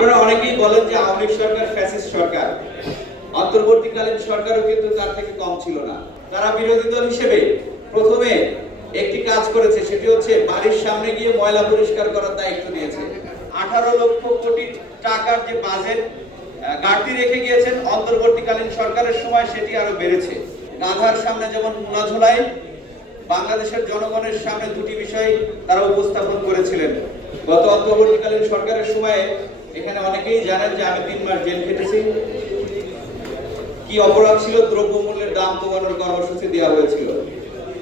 আপনারা অনেকেই বলেন যে আওয়ামী লীগ সরকার ফ্যাসিস্ট সরকার, অন্তর্বর্তীকালীন সরকারও কিন্তু তার থেকে কম ছিল না। তারা বিরোধী দল হিসেবে প্রথমে একটি কাজ করেছে, সেটি হচ্ছে বাড়ির সামনে গিয়ে ময়লা পরিষ্কার করার দায়িত্ব নিয়েছে। 18 লক্ষ কোটি টাকার যে বাজেট ঘাটতি রেখে গিয়েছেন অন্তর্বর্তীকালীন সরকারের সময়, সেটি আরো বেড়েছে। গাধার সামনে যেমন মুনা ঝোলায়, বাংলাদেশের জনগণের সামনে দুটি বিষয় তারা উপস্থাপন করেছিলেন। গত অন্তর্বর্তীকালীন সরকারের সময়ে এখানে অনেকেই জানেন যে আমি 3 মাস জেল খেটেছি। কি অপরাধ ছিল? দ্রব্যমূল্যের দাম কমানোর কর্মসূচি দেওয়া হয়েছিল,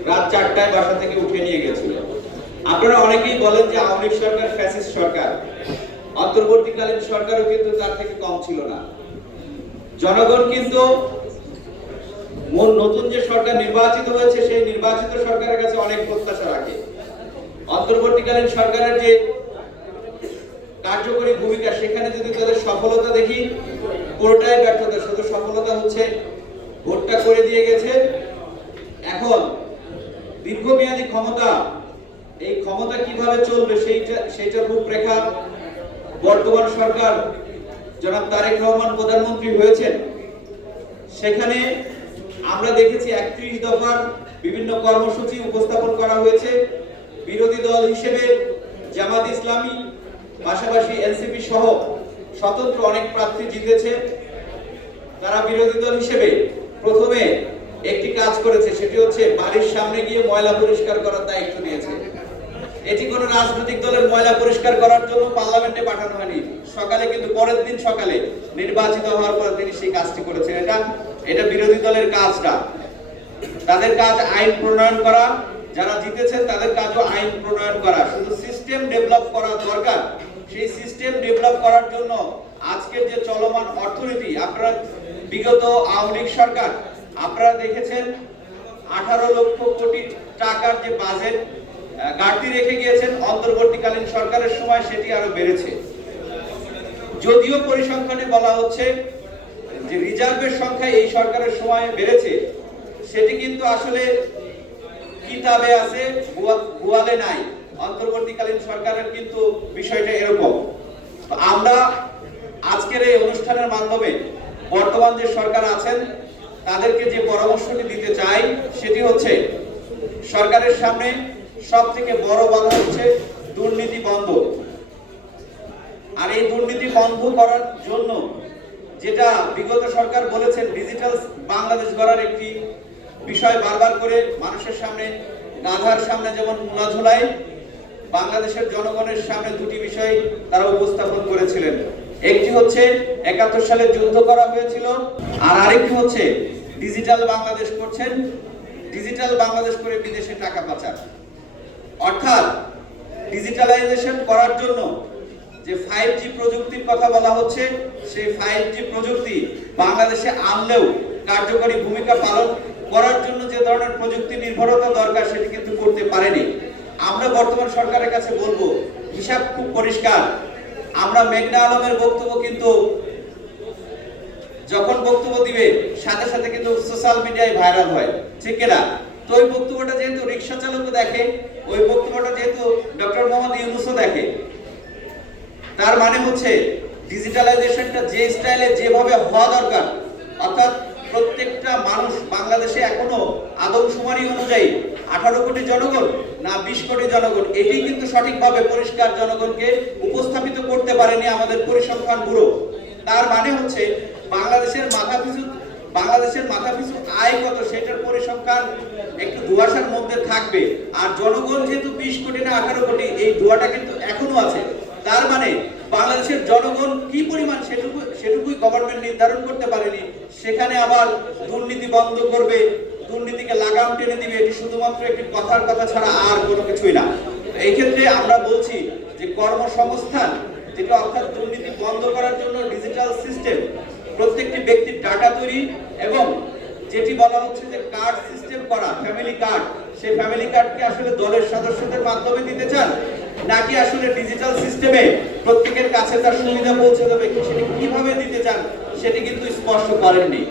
রাত 4টায় বাসা থেকে উঠে নিয়ে গেছিল। আপনারা অনেকেই বলেন যে আওয়ামী লীগ সরকার ফ্যাসিস্ট সরকার, অন্তর্বর্তীকালীন সরকারও কিন্তু তার থেকে কম ছিল না। জনগণ কিন্তু নতুন যে সরকার নির্বাচিত হয়েছে সেই নির্বাচিত সরকারের কাছে অনেক প্রত্যাশা রাখে। অন্তর্বর্তীকালীন সরকারের যে কার্যকরী ভূমিকা, সেখানে যদি তাদের সফলতা দেখি, পুরোটাই ব্যর্থতা। শুধু সফলতা হচ্ছে ভোটটা করে দিয়ে গেছে। এখন দীর্ঘমেয়াদী ক্ষমতা, এই ক্ষমতা কিভাবে চলবে সেইটার রূপরেখা বর্তমান সরকার জনাব তারেক রহমান প্রধানমন্ত্রী হয়েছেন, সেখানে আমরা দেখেছি 31 দফার বিভিন্ন কর্মসূচি উপস্থাপন করা হয়েছে। বিরোধী দল হিসেবে জামাত ইসলামী, পাশাপাশি এনসিপি সহ স্বতন্ত্র অনেক প্রার্থী জিতেছে। তারা বিরোধী দল হিসেবে প্রথমে একটি কাজ করেছে, সেটি হচ্ছে বাড়ির সামনে গিয়ে ময়লা পরিষ্কার করার দায়িত্ব নিয়েছে। এটি কোনো রাজনৈতিক দলের ময়লা পরিষ্কার করার জন্য পার্লামেন্টে পাঠানো হয়নি। সকালে কিন্তু পরের দিন সকালে নির্বাচিত হওয়ার পর তিনি সেই কাজটি করেছেন। এটা বিরোধী দলের কাজটা। তাদের কাজ আইন প্রণয়ন করা, যারা জিতেছেন তাদের কাজও আইন প্রণয়ন করা। শুধু সিস্টেম ডেভেলপ করা দরকার। সেই সিস্টেম ডেভেলপ করার জন্য আজকের যে চলমান অর্থনীতি, আপনারা বিগত আওয়ামী লীগ সরকার আপনারা দেখেছেন 18 লক্ষ কোটি টাকার যে বাজেট ঘাটতি রেখে গিয়েছেন অন্তর্বর্তীকালীন সরকারের সময়, সেটি আরো বেড়েছে। যদিও পরিসংখ্যানে বলা হচ্ছে যে রিজার্ভের সংখ্যা এই সরকারের সময় বেড়েছে, সেটি কিন্তু আসলে কিতাবে আছে, গোয়ালে নাই। অন্তর্বর্তীকালীন সরকারের কিন্তু বিষয়টা এরকম। আমরা আজকের এই অনুষ্ঠানের মাধ্যমে বর্তমান যে সরকার আছেন তাদেরকে যে পরামর্শটি দিতে চাই, সেটি হচ্ছে সরকারের সামনে সবথেকে বড় বাধা হচ্ছে দুর্নীতি বন্ধ। আর এই দুর্নীতি বন্ধ করার জন্য যেটা বিগত সরকার বলেছেন, ডিজিটাল বাংলাদেশ গড়ার একটি বিষয় বারবার করে মানুষের সামনে, গাধার সামনে যেমন মুনা ঝোলায়, বাংলাদেশের জনগণের সামনে দুটি বিষয় তারা উপস্থাপন করেছিলেন। একটি হচ্ছে 71 সালে যুদ্ধ করা হয়েছিল, আর আরেকটি হচ্ছে ডিজিটাল বাংলাদেশ করছেন, ডিজিটাল বাংলাদেশ করে বিদেশে টাকা পাচার। অর্থাৎ ডিজিটালাইজেশন করার জন্য যে 5G প্রযুক্তির কথা বলা হচ্ছে, সেই 5G প্রযুক্তি বাংলাদেশে আনলেও কার্যকরী ভূমিকা পালন করার জন্য যে ধরনের প্রযুক্তি নির্ভরতা দরকার, সেটি কিন্তু করতে পারেনি। আমরা বর্তমান সরকারের কাছে বলবো, হিসাব খুব পরিষ্কার। আমরা মেঘনা আলমের বক্তব্য কিন্তু যখন বক্তব্য দিবে সাথে সাথে কিন্তু সোশ্যাল মিডিয়ায় ভাইরাল হয়, ঠিক না? তো ওই বক্তব্যটা যেহেতু রিক্সা চালকও দেখে, ওই বক্তব্যটা যেহেতু ডক্টর মোহাম্মদ ইউনূসও দেখে, তার মানে হচ্ছে ডিজিটালাইজেশনটা যে স্টাইলে যেভাবে হওয়া দরকার, অর্থাৎ প্রত্যেকটা মানুষ বাংলাদেশে এখনো আদমশুমারি অনুযায়ী 18 কোটি জনগণ না 20 কোটি জনগণ, এটি কিন্তু সঠিকভাবে পরিষ্কার জনগণকে উপস্থাপিত করতে পারেনি আমাদের পরিসংখ্যান ব্যুরো। তার মানে হচ্ছে বাংলাদেশের মাথাপিছু আয় কত, সেটার পরিসংখ্যান একটু ধোঁয়াশার মধ্যে থাকবে। আর জনগণ যেহেতু 20 কোটি না 18 কোটি, এই ধোঁয়াটা কিন্তু এখনো আছে। তার মানে বাংলাদেশের জনগণ কি পরিমাণ সেটুকুই গভর্নমেন্ট নির্ধারণ করতে পারেনি। সেখানে আবার দুর্নীতি বন্ধ করবে, দুর্নীতিকে লাগাম টেনে দিবে, এটি শুধুমাত্র একটি কথার কথা ছাড়া আর কোনো কিছুই না। এই ক্ষেত্রে আমরা বলছি যে কর্মসংস্থান, যেটা অর্থাৎ দুর্নীতি বন্ধ করার জন্য ডিজিটাল সিস্টেম, প্রত্যেকটি ব্যক্তির ডাটা তৈরি, এবং যেটি বলা হচ্ছে যে কার্ড সিস্টেম করা, ফ্যামিলি কার্ড, সেই ফ্যামিলি কার্ডকে আসলে দলের সদস্যদের মাধ্যমে দিতে চান, নাকি আসলে ডিজিটাল সিস্টেমে প্রত্যেকের কাছে তার সুবিধা পৌঁছে দেবে, সেটি কিভাবে দিতে চান সেটি কিন্তু স্পষ্ট করেননি।